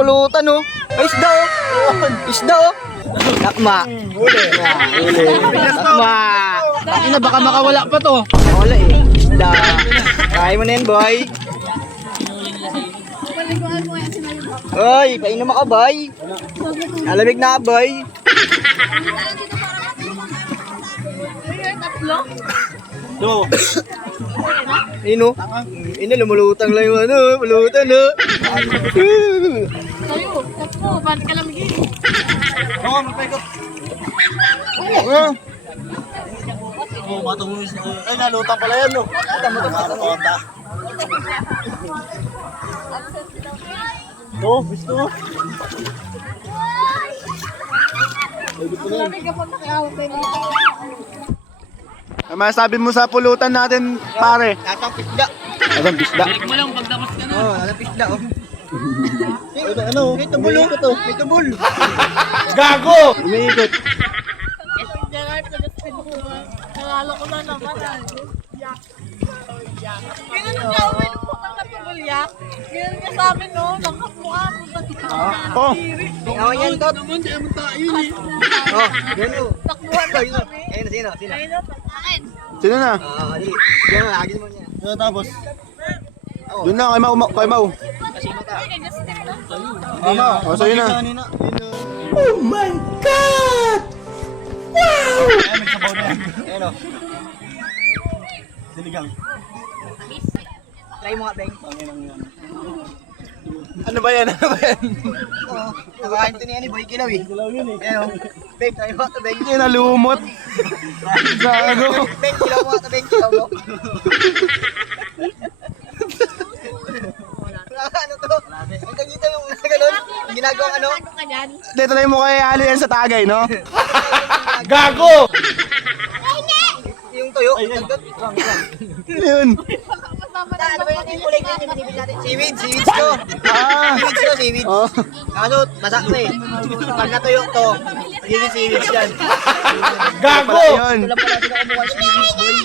Pulutan oh. Ay, isda oh. Isda oh. Takma. Huli. Takma. Ina, baka makawala pa to. Wala eh. Isda. Kaya mo na yan, boy. Ay, painom ako, boy. Nalamig na, boy. No. Ino. Ino, lumulutang lang yung ano. Pulutan, no. Sayo, tatlo, ba't ka lamigin? Oo, magpaikot. Oh, matungos. Ay, nalutang pala yan, no? Gusto. Lamig ka pag nakiawag kayo mga Ano masasabi mo sa pulutan natin, pare? Tatang pisda. Abang bisda. Balik mo lang pagtapos ka na. Oo, tatang pisda, oh. Ano? May tubol, oh. May tubol. Gago! Umiikot. Diyan nalala ko na naman. Ganun niya, uwi ng putang katubulyak. Ganun niya sa amin, no? Nakapuha ko sa Oh. Tingnan yan, Tot. Naman, di mo tayo eh. Oh, ganun, oh. Takbuhan na kami. Ayun, sino? Sino? Ayun na, pagkain. Sino na? Di. Yan, lagi mo niya. Ano tapos? Doon na, kay Mau. Kay Mau. Kasi mata. Ay, nag-step na. O, sa'yo na. Ayun, oh. Try mo nga, Beng. Ano ba yan? Ano ba yan? Oo. Nakain to ni Boy Kilaw, eh. Ayun, oh. Beng, try mo nga to, Beng. Hindi na lumot. Gago. Beng, kilaw mo nga to, Beng. Kilaw mo. Ano to? Hanggang dito yung ganun. Yung ginagawang ano. Ano ka dyan? Dito na mo kay Ali yan sa tagay, no? Gago! Yung tuyo. Ano Yun. Kasama na ba yan yung kulay green yung binibili natin? Seaweeds to. Ah. Seaweeds. Oh. Kaso, masak na eh. Pag natuyo to, magiging seaweeds yan. Gago! Yun. Ito lang pala sila kumuha ng seaweeds, boy.